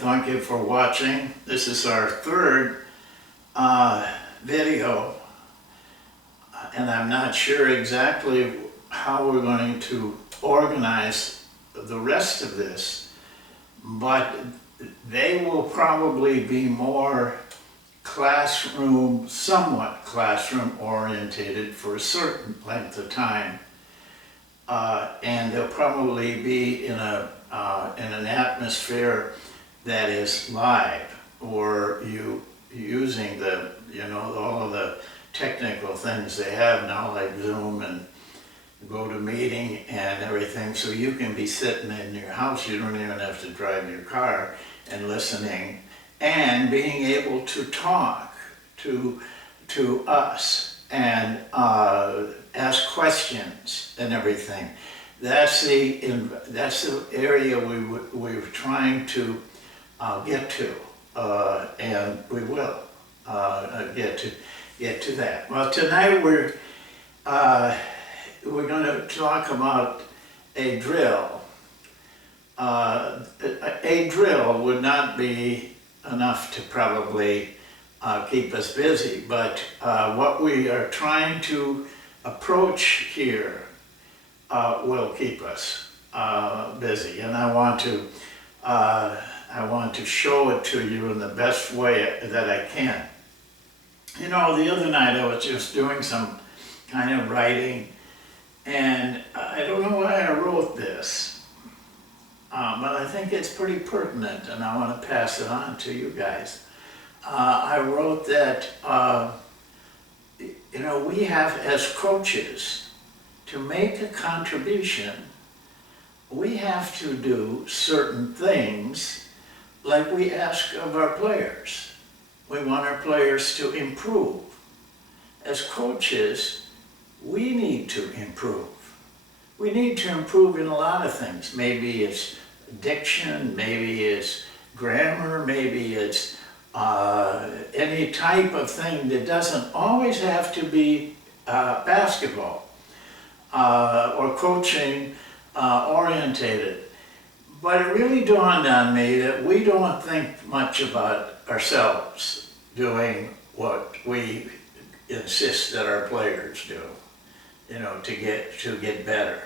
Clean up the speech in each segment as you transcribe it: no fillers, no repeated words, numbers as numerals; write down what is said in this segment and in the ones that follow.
thank you for watching. This is our third video, and I'm not sure exactly how we're going to organize the rest of this, but they will probably be more somewhat classroom orientated for a certain length of time, and they'll probably be in an atmosphere that is live, or using all of the technical things they have now, like Zoom and GoToMeeting and everything, so you can be sitting in your house. You don't even have to drive your car, and listening and being able to talk to us and ask questions and everything. That's the area we're trying to get to, and we will get to that. Well, tonight we're going to talk about a drill. A drill would not be enough to probably keep us busy, but what we are trying to approach here will keep us busy, and I want to show it to you in the best way that I can. You know, the other night I was just doing some kind of writing, and I don't know why I wrote this, but I think it's pretty pertinent, and I want to pass it on to you guys. I wrote that, we have, as coaches, to make a contribution, we have to do certain things like we ask of our players. We want our players to improve. As coaches, we need to improve. We need to improve in a lot of things. Maybe it's diction, maybe it's grammar, maybe it's any type of thing that doesn't always have to be basketball or coaching orientated. But it really dawned on me that we don't think much about ourselves doing what we insist that our players do, to get better.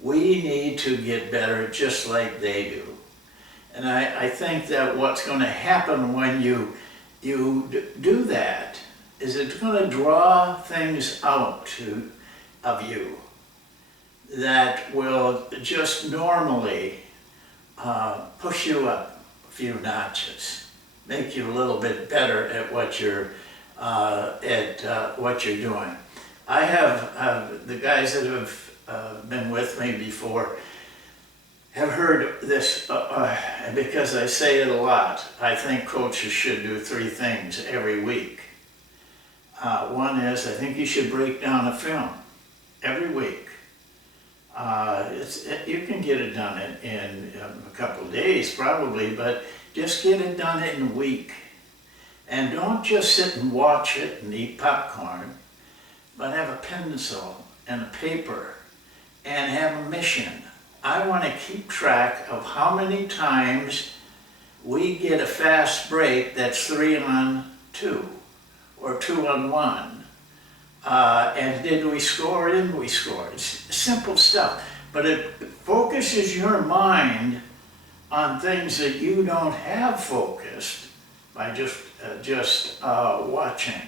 We need to get better just like they do. And I think that what's going to happen when you do that is it's going to draw things out of you that will just normally push you up a few notches, make you a little bit better at what you're doing. I have the guys that have been with me before have heard this, because I say it a lot. I think coaches should do 3 things every week. One is, I think you should break down a film every week. You can get it done in a couple of days probably, but just get it done in a week. And don't just sit and watch it and eat popcorn, but have a pencil and a paper and have a mission. I want to keep track of how many times we get a fast break that's 3-on-2 or 2-on-1. And did we score? Didn't we score? It's simple stuff, but it focuses your mind on things that you don't have focused by just watching.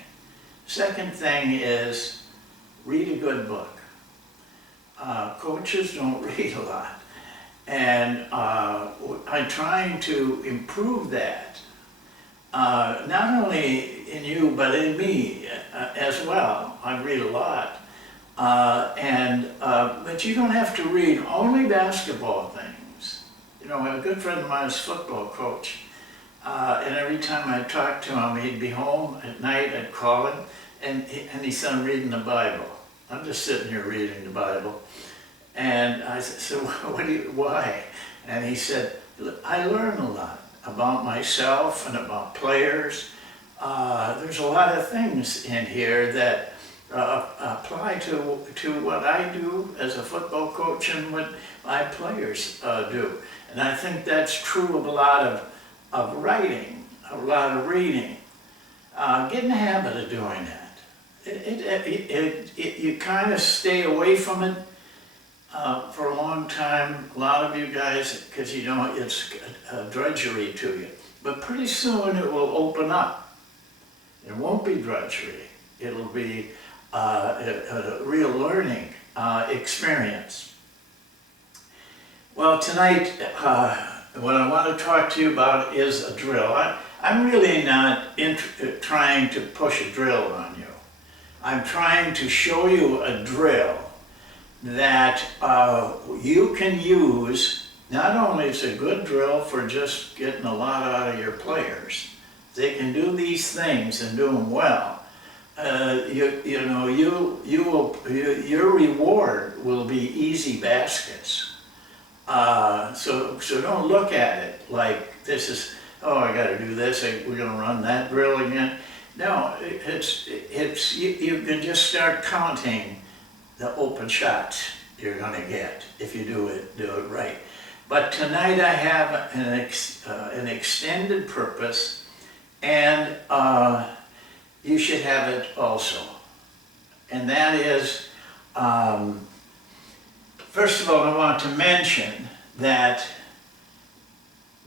Second thing is read a good book. Coaches don't read a lot, and I'm trying to improve that, not only in you but in me as well. I read a lot, but you don't have to read only basketball things. A good friend of mine is a football coach, and every time I talked to him, he'd be home at night. I'd call him, and he said, "I'm reading the Bible." I'm just sitting here reading the Bible. And I said, "So why?" And he said, "I learn a lot about myself and about players. There's a lot of things in here that apply to what I do as a football coach and what my players do." And I think that's true of a lot of writing, a lot of reading. Get in the habit of doing that. You kind of stay away from it for a long time, a lot of you guys, because you know it's drudgery to you. But pretty soon it will open up. It won't be drudgery. It'll be a real learning experience. Well, tonight, what I want to talk to you about is a drill. I'm really not trying to push a drill on you. I'm trying to show you a drill that you can use. Not only is it a good drill for just getting a lot out of your players, they can do these things and do them well. Your reward will be easy baskets. So don't look at it like this is, oh, I got to do this. We're going to run that drill again. No, you can just start counting the open shots you're going to get if you do it right. But tonight I have an extended purpose, and you should have it also. And that is, first of all, I want to mention that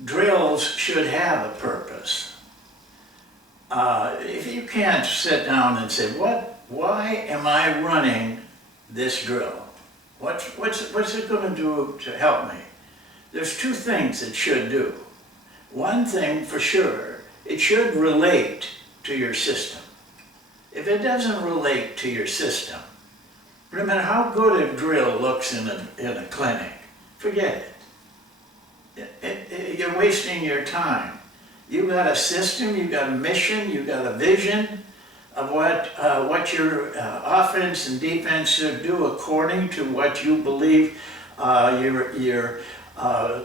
drills should have a purpose. If you can't sit down and say, why am I running this drill? What's it going to do to help me? There's two things it should do. One thing for sure, it should relate to your system. If it doesn't relate to your system, no matter how good a drill looks in a clinic, forget it. You're wasting your time. You got a system, you got a mission, you got a vision of what your offense and defense should do according to what you believe your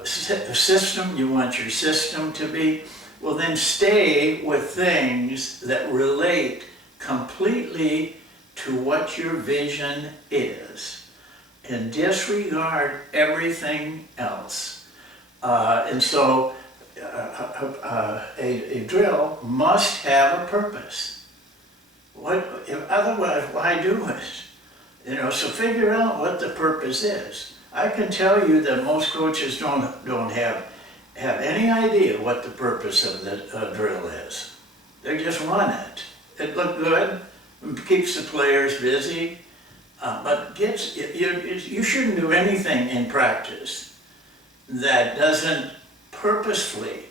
system, you want your system to be. Well, then stay with things that relate completely to what your vision is and disregard everything else. And so a drill must have a purpose. Otherwise, why do it? So figure out what the purpose is. I can tell you that most coaches don't have any idea what the purpose of the drill is. They just run it. It looks good, keeps the players busy, but you shouldn't do anything in practice that doesn't purposefully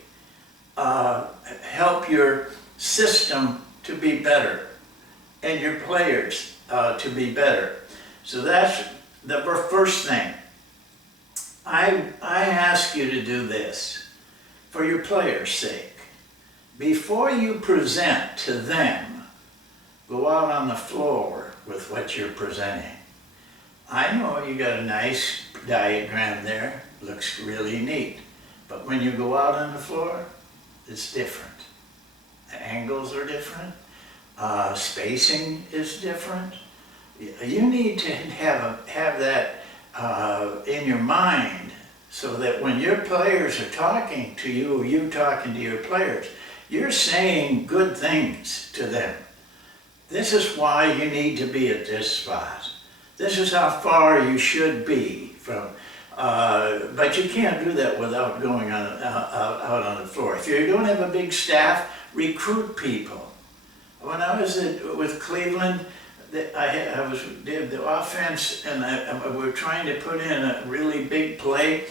help your system to be better and your players to be better. So that's the first thing. I ask you to do this for your players' sake. Before you present to them, go out on the floor with what you're presenting. I know you got a nice diagram there, looks really neat, but when you go out on the floor, it's different. The angles are different, spacing is different. You need to have that in your mind so that when your players are talking to you, or you talking to your players, you're saying good things to them. This is why you need to be at this spot. This is how far you should be from, but you can't do that without going out on the floor. If you don't have a big staff, recruit people. When I was with Cleveland, I did the offense, and we were trying to put in a really big play.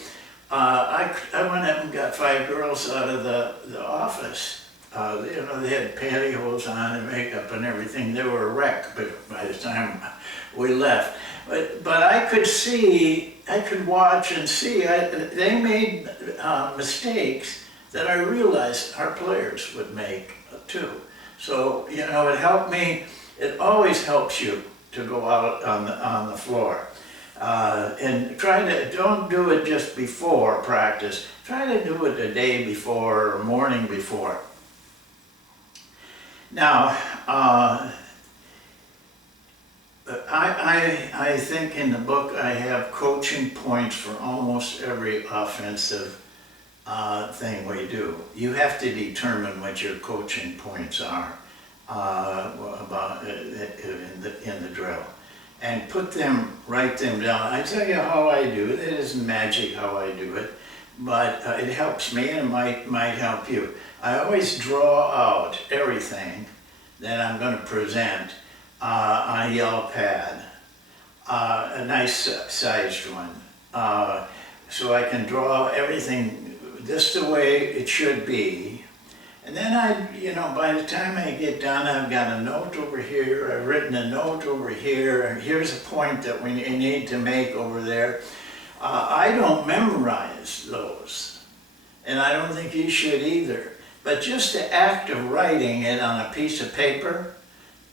I went up and got 5 girls out of the office. They had pantyhose on and makeup and everything. They were a wreck by the time we left. But I could watch and see. They made mistakes that I realized our players would make too. So, it helped me. It always helps you to go out on the floor. And don't do it just before practice. Try to do it the day before or morning before. Now, I think in the book I have coaching points for almost every offensive thing we do. You have to determine what your coaching points are about in the drill, and write them down. I tell you how I do it. It isn't magic how I do it, but it helps me, and it might help you. I always draw out everything that I'm going to present on a yellow pad, a nice sized one, so I can draw everything just the way it should be. And then by the time I get done, I've got a note over here, I've written a note over here, and here's a point that we need to make over there. I don't memorize those, and I don't think you should either. But just the act of writing it on a piece of paper,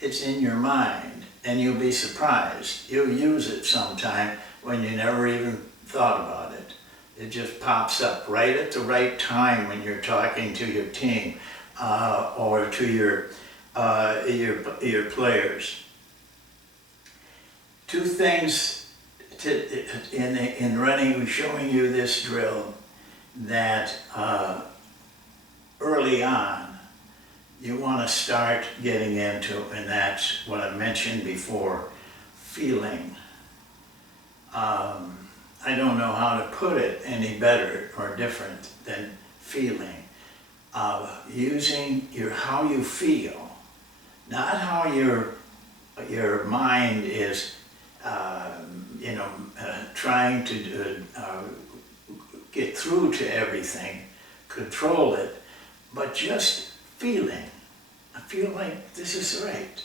it's in your mind, and you'll be surprised. You'll use it sometime when you never even thought about it. It just pops up right at the right time when you're talking to your team or to your players. Two things in running, showing you this drill that early on you want to start getting into, and that's what I mentioned before, feeling. I don't know how to put it any better or different than feeling. Using how you feel, not how your mind is trying to get through to everything, control it, but just feeling. I feel like this is right,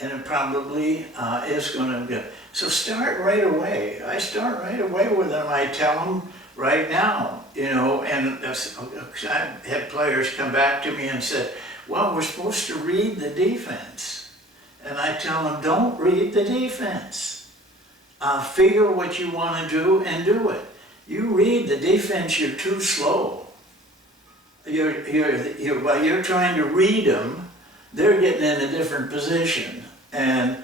and it probably is going to be. So start right away. I start right away with them. I tell them right now, and I've had players come back to me and said, well, we're supposed to read the defense. And I tell them, don't read the defense. Figure what you want to do and do it. You read the defense, you're too slow. While you're trying to read them, they're getting in a different position. And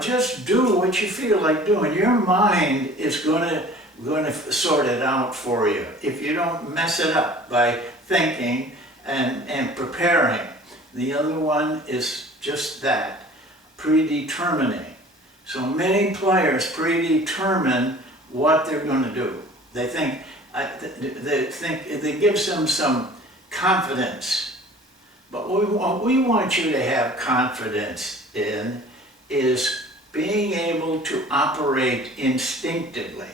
just do what you feel like doing. Your mind is going to sort it out for you if you don't mess it up by thinking and preparing. The other one is just that, predetermining. So many players predetermine what they're going to do. They think it gives them some confidence. But what we want you to have confidence in is being able to operate instinctively.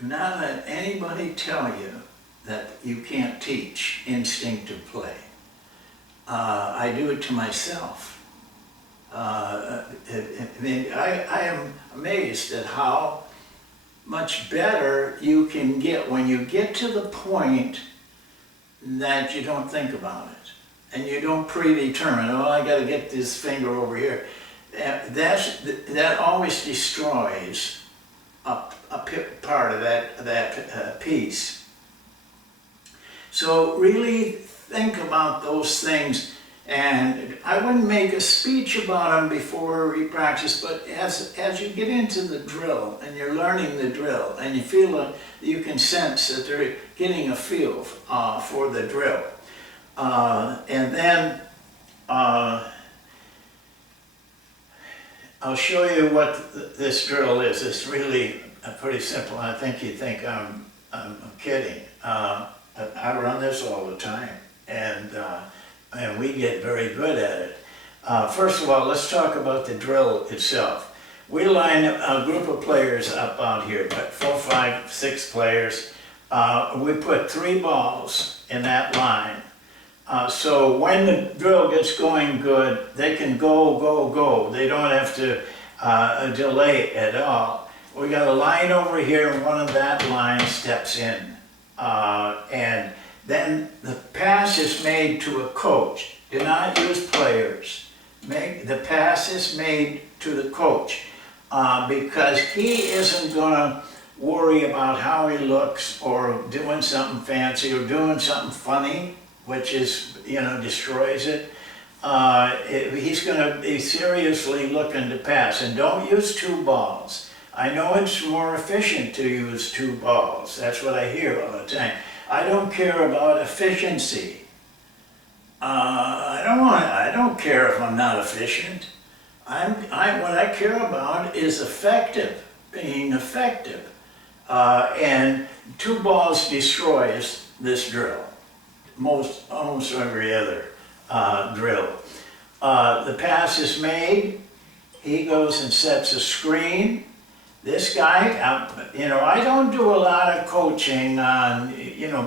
Do not let anybody tell you that you can't teach instinctive play. I do it to myself. I am amazed at how much better you can get when you get to the point that you don't think about it and you don't predetermine, oh, I got to get this finger over here. That always destroys a part of that piece. So really think about those things, and I wouldn't make a speech about them before we practice, but as you get into the drill and you're learning the drill and you feel like you can sense that they're getting a feel for the drill. And then I'll show you what this drill is. It's really pretty simple. I think you think I'm kidding. I run this all the time, and we get very good at it. First of all, let's talk about the drill itself. We line a group of players up out here, but 4, 5, 6 players. We put 3 balls in that line. So when the drill gets going good, they can go, go, go. They don't have to delay at all. We got a line over here, and one of that line steps in. And then the pass is made to a coach. Do not use players. The pass is made to the coach because he isn't going to worry about how he looks or doing something fancy or doing something funny, which is, destroys it. He's going to be seriously looking to pass. And don't use 2 balls. I know it's more efficient to use 2 balls. That's what I hear all the time. I don't care about efficiency. I don't care if I'm not efficient. What I care about is being effective. And 2 balls destroys this drill. Almost every other drill. The pass is made. He goes and sets a screen. This guy, I don't do a lot of coaching on,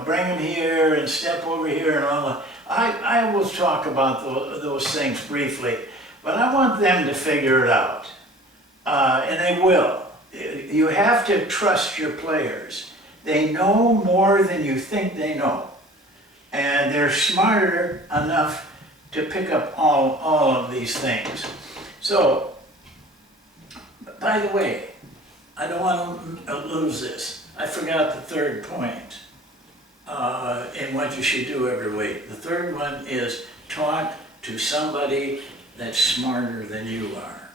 bring him here and step over here and all that. I will talk about those things briefly, but I want them to figure it out. And they will. You have to trust your players. They know more than you think they know. And they're smarter enough to pick up all of these things. So, by the way, I don't want to lose this. I forgot the 3rd point in what you should do every week. The 3rd one is talk to somebody that's smarter than you are.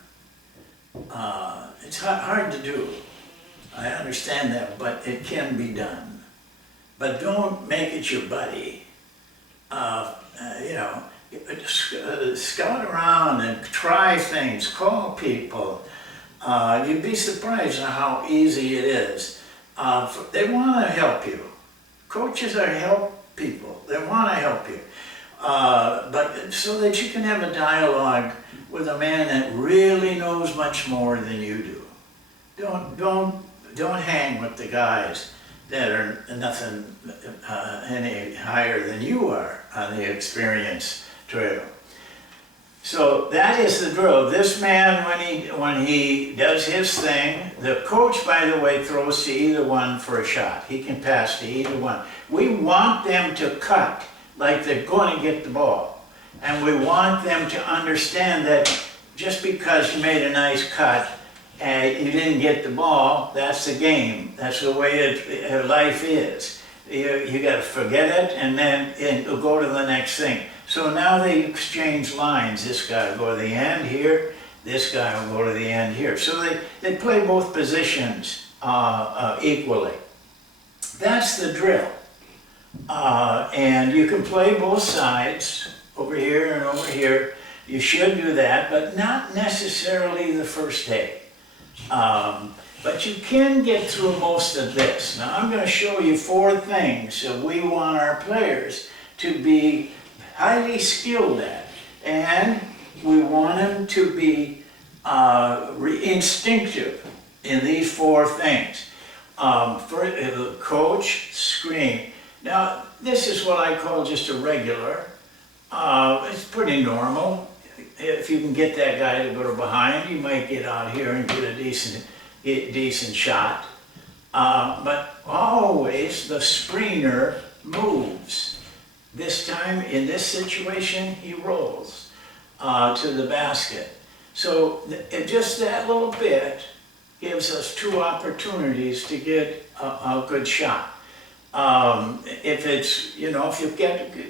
It's hard to do. I understand that, but it can be done. But don't make it your buddy. Scout around and try things, call people. You'd be surprised at how easy it is. They want to help you. Coaches are help people. They want to help you. But so that you can have a dialogue with a man that really knows much more than you do. Don't hang with the guys that are nothing any higher than you are on the experience trail. So that is the drill. This man, when he does his thing, the coach, by the way, throws to either one for a shot. He can pass to either one. We want them to cut like they're going to get the ball. And we want them to understand that just because you made a nice cut and you didn't get the ball, that's the game. That's the way life is. You got to forget it and then go to the next thing. So now they exchange lines. This guy will go to the end here, this guy will go to the end here. So they play both positions equally. That's the drill. And you can play both sides, over here and over here. You should do that, but not necessarily the first day. But you can get through most of this. Now I'm going to show you 4 things that we want our players to be highly skilled at, and we want them to be instinctive in these 4 things. For the coach, screen. Now this is what I call just a regular. It's pretty normal. If you can get that guy to go to behind, you might get out here and get a decent shot. But always the screener moves. This time, in this situation, he rolls to the basket. So just that little bit gives us 2 opportunities to get a good shot. If it's, if you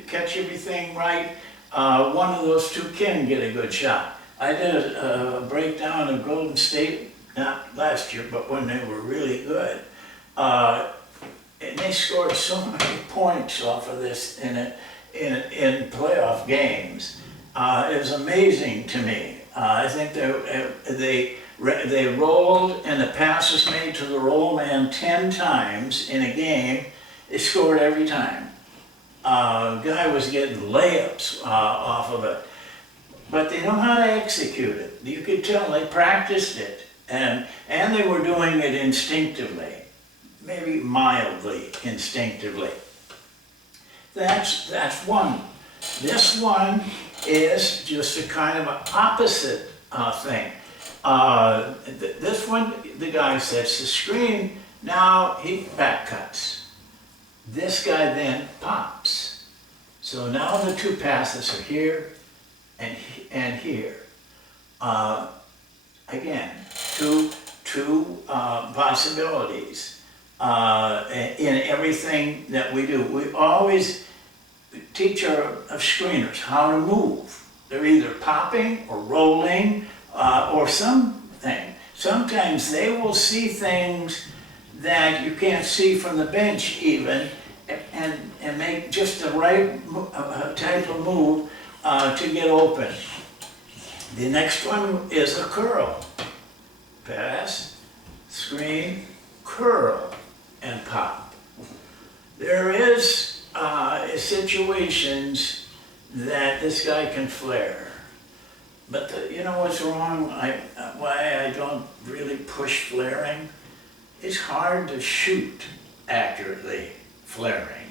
catch everything right, one of those 2 can get a good shot. I did a breakdown of Golden State, not last year, but when they were really good. And they scored so many points off of this in playoff games. It was amazing to me. I think they rolled, and the pass was made to the roll man 10 times in a game. They scored every time. Guy was getting layups off of it. But they know how to execute it. You could tell they practiced it, and they were doing it instinctively. Maybe mildly instinctively. That's one. This one is just a kind of an opposite thing. This one, the guy sets the screen. Now he back cuts. This guy then pops. So now the 2 passes are here and here. Again, two possibilities. In everything that we do. We always teach our screeners how to move. They're either popping or rolling or something. sometimes they will see things that you can't see from the bench even, and make just the right type of move to get open. The next one is a curl. Pass, screen, curl, and pop. There is situations that this guy can flare. But you know what's wrong? Why I don't really push flaring? It's hard to shoot accurately flaring.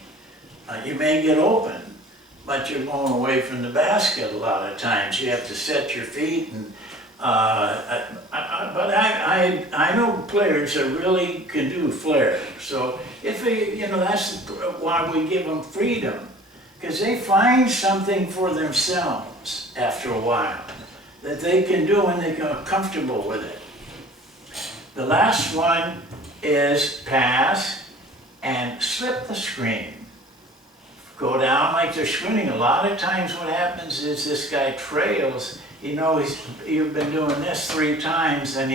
You may get open, but you're going away from the basket a lot of times. You have to set your feet, and but I know players that really can do flare. So if they, that's why we give them freedom, because they find something for themselves after a while that they can do and they get comfortable with it. The last one is pass and slip the screen. Go down like they're screening. A lot of times what happens is this guy trails. You've been doing this 3 times, and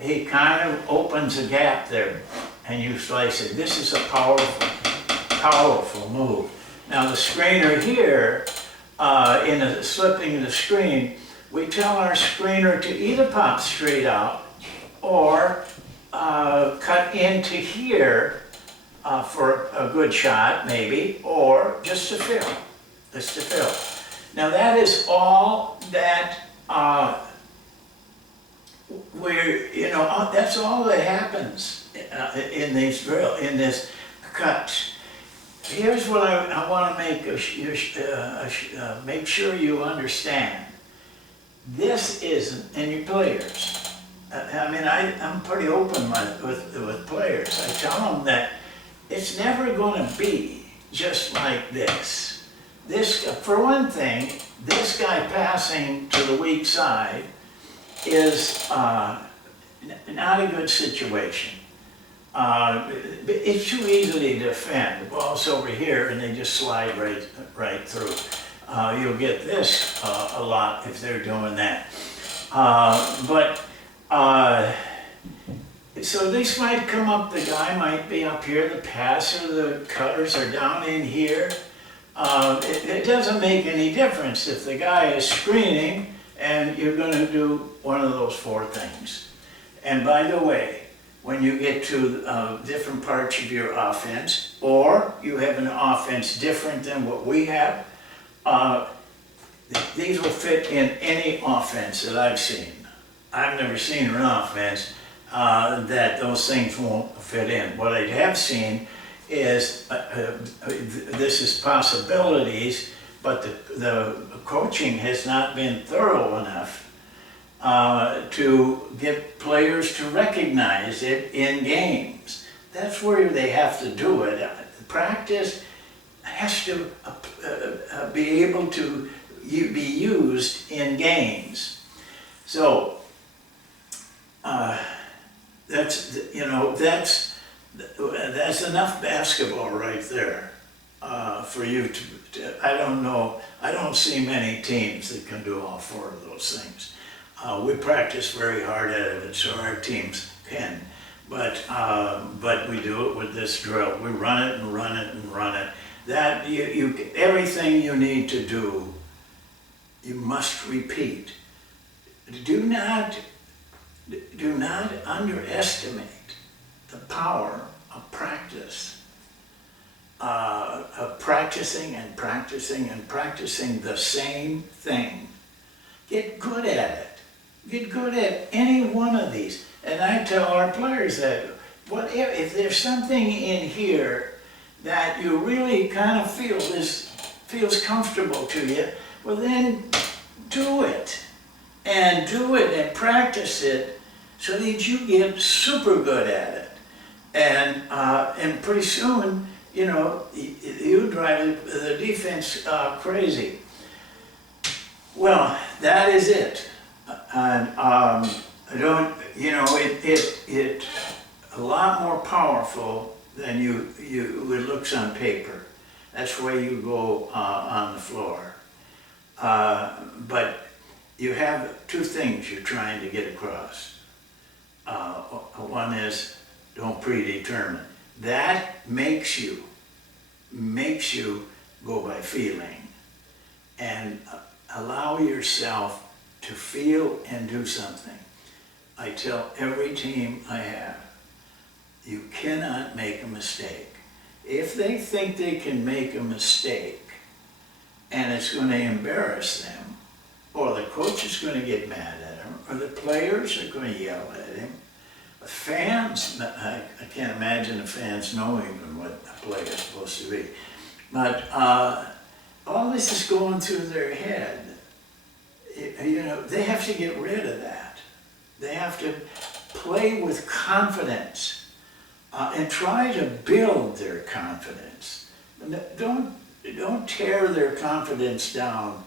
he kind of opens a gap there, and you slice it. This is a powerful move. Now the screener here, in the slipping the screen, we tell our screener to either pop straight out or cut into here for a good shot, maybe, or just to fill. Now that is all that that's all that happens in this cut. Here's what I want to make sure you understand. This isn't any players. I'm pretty open with players. I tell them that it's never going to be just like this. For one thing, this guy passing to the weak side is not a good situation. It's too easy to defend. The ball's over here and they just slide right through. You'll get this a lot if they're doing that. So this might come up, the guy might be up here, the passer, the cutters are down in here. It doesn't make any difference if the guy is screening and you're going to do one of those 4 things. And by the way, when you get to different parts of your offense, or you have an offense different than what we have, these will fit in any offense that I've seen. I've never seen an offense that those things won't fit in. What I have seen is, this is possibilities, but the coaching has not been thorough enough to get players to recognize it in games. That's where they have to do it. Practice has to be able to be used in games. So that's enough basketball right there for you to. I don't know. I don't see many teams that can do all 4 of those things. We practice very hard at it, so our teams can. But we do it with this drill. We run it and run it and run it. That everything you need to do, you must repeat. Do not underestimate the power of practice, of practicing and practicing and practicing the same thing. Get good at it. Get good at any one of these. And I tell our players that if there's something in here that you really kind of feels comfortable to you, well then do it. And do it and practice it so that you get super good at it. And pretty soon, you drive the defense crazy. Well, that is it. And it's a lot more powerful than it looks on paper. That's where you go on the floor. But you have 2 things you're trying to get across. One is don't predetermine. That makes you go by feeling and allow yourself to feel and do something. I tell every team I have, you cannot make a mistake. If they think they can make a mistake and it's going to embarrass them, or the coach is going to get mad at him, or the players are going to yell at him, the fans, I can't imagine the fans know even what a player is supposed to be. But all this is going through their head. You know, they have to get rid of that. They have to play with confidence and try to build their confidence. Don't tear their confidence down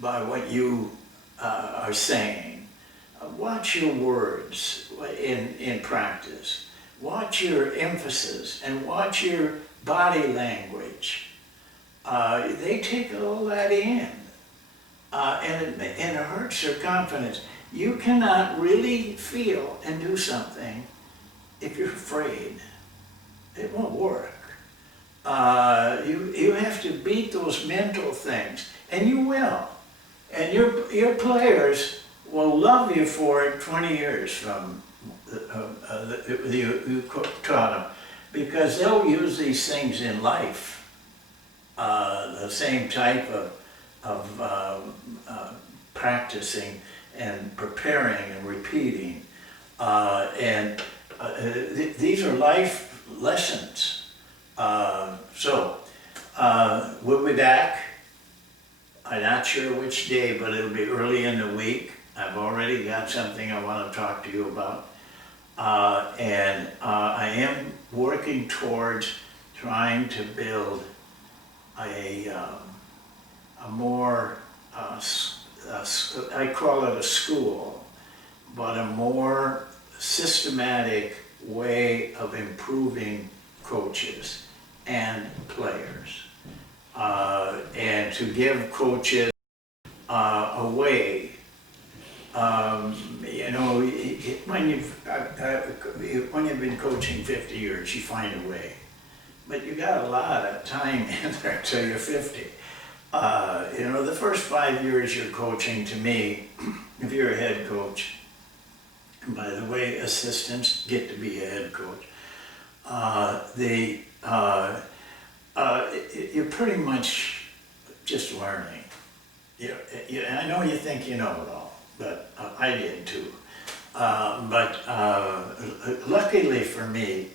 by what you are saying. Watch your words in practice. Watch your emphasis and watch your body language. They take all that in, and it hurts their confidence. You cannot really feel and do something if you're afraid. It won't work. You have to beat those mental things, and you will. And your players will love you for it 20 years from you taught them, because they'll use these things in life. The same type of practicing and preparing and repeating. These are life lessons. We'll be back. I'm not sure which day, but it'll be early in the week. I've already got something I want to talk to you about. I am working towards trying to build a more, I call it a school, but a more systematic way of improving coaches and players. And to give coaches a way. You know, when you've been coaching 50 years, you find a way. But you got a lot of time in there till you're 50. You know, the first 5 years you're coaching, to me, if you're a head coach, and by the way, assistants get to be a head coach, you're pretty much just learning. I know you think you know it all, but I did too. Luckily for me,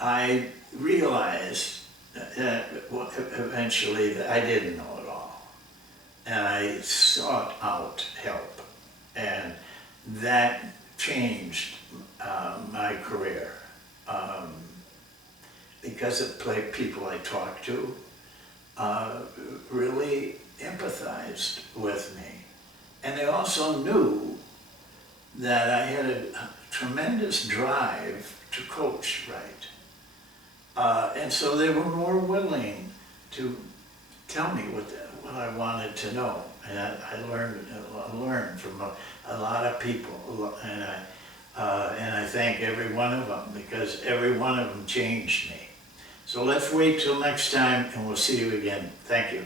I realized eventually that I didn't know it all. And I sought out help. And that changed my career. Because of people I talked to really empathized with me. And they also knew that I had a tremendous drive to coach right. And so they were more willing to tell me what I wanted to know. And I learned from a lot of people. And I thank every one of them, because every one of them changed me. So let's wait till next time, and we'll see you again. Thank you.